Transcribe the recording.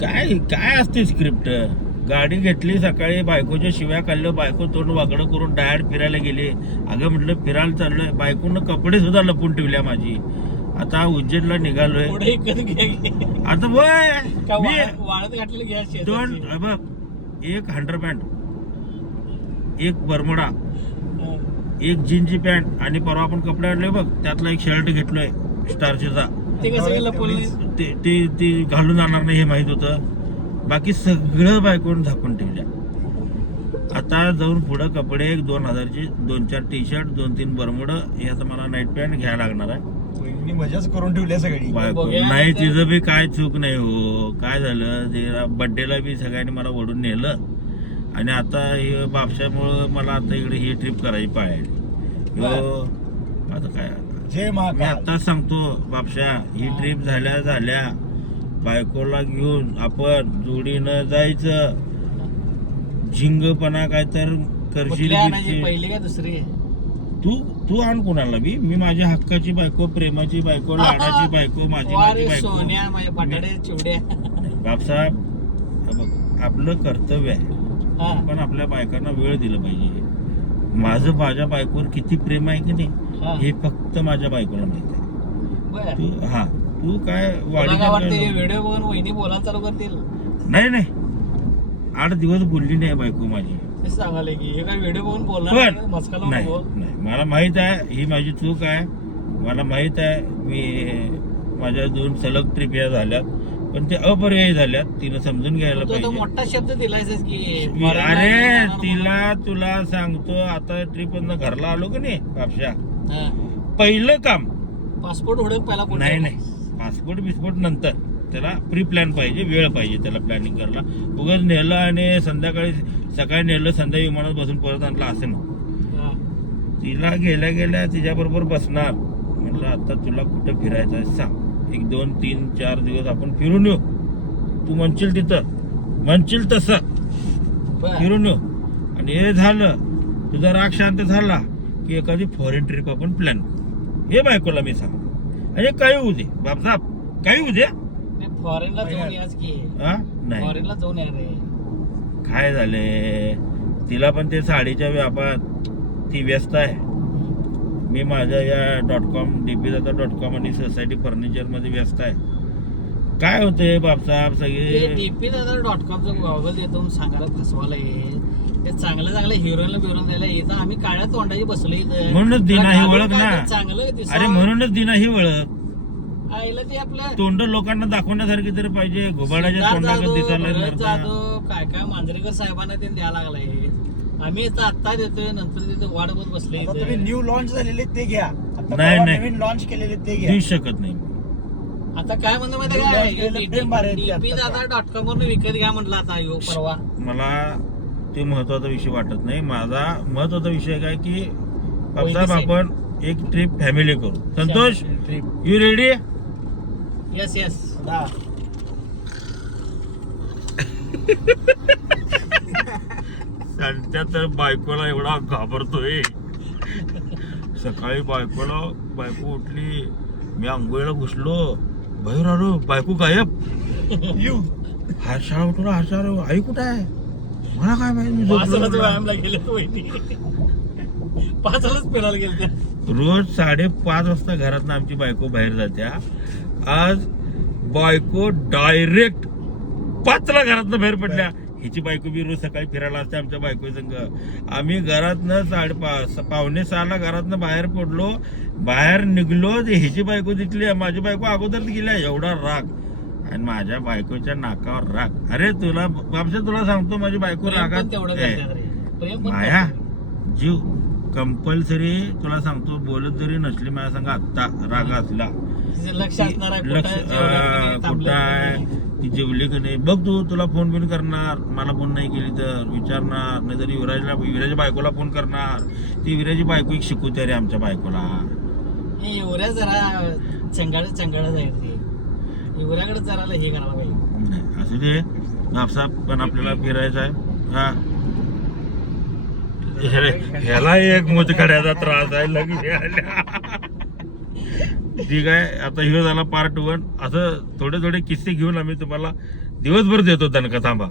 काय काय असते स्क्रिप्ट. गाडी घेतली सकाळी, बायकोच्या शिव्या खाल्लं, बायको तोंड वाकडं करून डायरेक्ट फिरायला गेली. अगं म्हटलं फिरायला चाललोय, बायकोनं कपडे सुद्धा लपून ठेवल्या माझी. आता उज्जैनला निघालोय. आता वाळत घातलेलं घ्या. दोन बघ, एक हंडरपॅन्ट, एक बरमुडा, एक जीनची पॅन्ट आणि परवा आपण कपडे आणले बघ त्यातला एक शर्ट घेतलोय स्टारचा. ते कसं गेलं पोलीस ते घालून जाणार नाही हे माहित होतं. बाकी सगळं बायकोन झाकून ठेवल्या. आता जाऊन पुढं कपडे 2000चे 2-4 टी शर्ट, 2-3 बरमुड, हे आता मला नाईट पॅन्ट घ्यायला लागणार आहे. मजाच करून ठेवल्या सगळी बायको नाही, तिचं बी काय चूक नाही हो. काय झालं ते बड्डेला बी सगळ्यांनी मला ओढून नेलं आणि आता हे बापशामुळं मला आता इकडे ही ट्रिप करायची पाळली. आता काय मी आता सांगतो बापशा, ही ट्रिप झाल्या बायकोला घेऊन आपण जोडीनं जायचं. झिंगपणा काय तर करशील. पहिली का दुसरी? तू आण कोणाला बी. मी माझ्या हक्काची बायको, प्रेमाची बायको, लाडाची बायको, माझी बायको. सोन्या माझ्या बटाटे चिवड्या. बापसाहेब बघ, आपलं कर्तव्य आहे, पण आपल्या बायकांना वेळ दिला पाहिजे. माझं माझ्या बायकोवर किती प्रेम आहे की नाही हे फक्त माझ्या बायकोला माहित आहे. तू काय व्हिडिओ बघून वहिनी बोलायला चालू करतील. नाही 8 दिवस बोलली नाही बायको माझी. सांगायला की हे काय व्हिडिओ बघून बोलणार नाही. मला माहित आहे ही माझी चूक आहे. मला माहित आहे मी माझ्या 2 सलग ट्रिप या झाल्यात, पण ते अपरिहार्य झाल्यात. तिनं समजून घ्यायला पाहिजे. मोठा शब्द दिलायस की अरे तुला सांगतो, आता ट्रिप घरला आलो की नाही बापशा, पहिलं काम पासपोर्ट उडक पहिला. नाही पासपोर्ट नंतर. त्याला प्री प्लॅन पाहिजे, वेळ पाहिजे त्याला प्लॅनिंग करायला. उगाच नेलं आणि सकाळी नेलं, संध्याकाळी विमानात बसून परत आणलं असं ना. तिला गेल्या तिच्याबरोबर बसणार. म्हटलं आता तुला कुठं फिरायचं आहे सांग, 1, 2, 3, 4 दिवस आपण फिरून येऊ. तू म्हणशील तिथं, म्हणशील तसं फिरून येऊ. आणि हे झालं, तुझा राग शांत झाला की एखादी फॉरेन ट्रिप आपण प्लॅन. हे बायकोला मी सांग. आणि काही होऊ दे बापसाहेब, काही होऊ दे. फॉरेनला जाऊन याच की. नाही फॉरेनला जाऊन या रे. काय झाले, तिला पण ते साडीच्या व्यापारात ती व्यस्त आहे. मी माझ्या या .com dpdata.com आणि सोसायटी फर्निचर मध्ये व्यस्त आहे. काय होते बापसाहेब सगळे dpdata.com गॉगल देतो सांगायला फसवायला. ते चांगलं हिरोईनला बिरोईन द्यायला येतं. आम्ही काळ्या तोंडाची बसलोय. म्हणूनच दिना ही ओळख ना. चांगलं अरे म्हणूनच दिना ही ओळख. आईला ते आपलं तोंड लोकांना दाखवण्यासारखी तरी पाहिजे. घोबाडाच्या तोंडाकडे दिसायला काय मांजरेकर साहेबांना ते द्यायला लागलाय. आम्ही आता देतोय, नंतर देतो. वाट बघत बसले. न्यू लॉन्च झालेले ते घ्या. नाही नवीन लॉन्च केलेले ते घ्या. देऊ शकत नाही. आता काय म्हणतो माहिती काय, dpdata.com वरून विकत घ्या म्हटलं. आता योग परवा मला ते महत्वाचा विषय वाटत नाही. माझा महत्वाचा विषय काय की बापसाहेब आपण एक ट्रिप फॅमिली करू. Santosh, you ready? येस त्यांच्या तर बायकोला एवढा घाबरतोय. सकाळी बायको उठली, मी आंघोळीला घुसलो, बाहेर आलो, बायको गायब. हर्षाला उठलो, हर्षाला आई कुठं आहे? मला काय माहिती. व्यायामला गेले 5लाच फिरायला गेले. रोज 5:30 वाजता घरातनं आमची बायको बाहेर जात्या. आज बायको डायरेक्ट 5ला घरातनं बाहेर पडल्या. हिची बायको बी रोज सकाळी फिरायला असते आमच्या बायको संग. आम्ही घरातनं 5:45 घरातनं बाहेर पडलो, बाहेर निघलो, हिची बायको दिसली. माझी बायको अगोदर गेल्या. एवढा राग, आणि माझ्या बायकोच्या नाकावर राग. अरे तुला बापशा तुला सांगतो, माझी बायको रागात माया जीव कंपल्सरी. तुला सांगतो, बोलत जरी नसली माझ्या संग आत्ता राग असला, लक्ष कुठं आहे, ती जेवली का नाही बघ. तुला फोन बिन करणार, मला फोन नाही केली तर विचारणार, नाही तर विराच्या बायकोला फोन करणार. ती विराची बायको एक शिकवते रे आमच्या बायकोला. एवढ्या जरा चंगाळ जायचे. एवढ्याकडे जरा हे करायला पाहिजे. असू दे बापसाहेब, पण आपल्याला फिरायचं आहे. ह्याला एक मुतखड्याचा त्रास आहे लग्न. ठीक आहे, आता ह्यो झाला पार्ट 1. असं थोडे किस्से घेऊन आम्ही तुम्हाला दिवसभर देतो दणका थांबा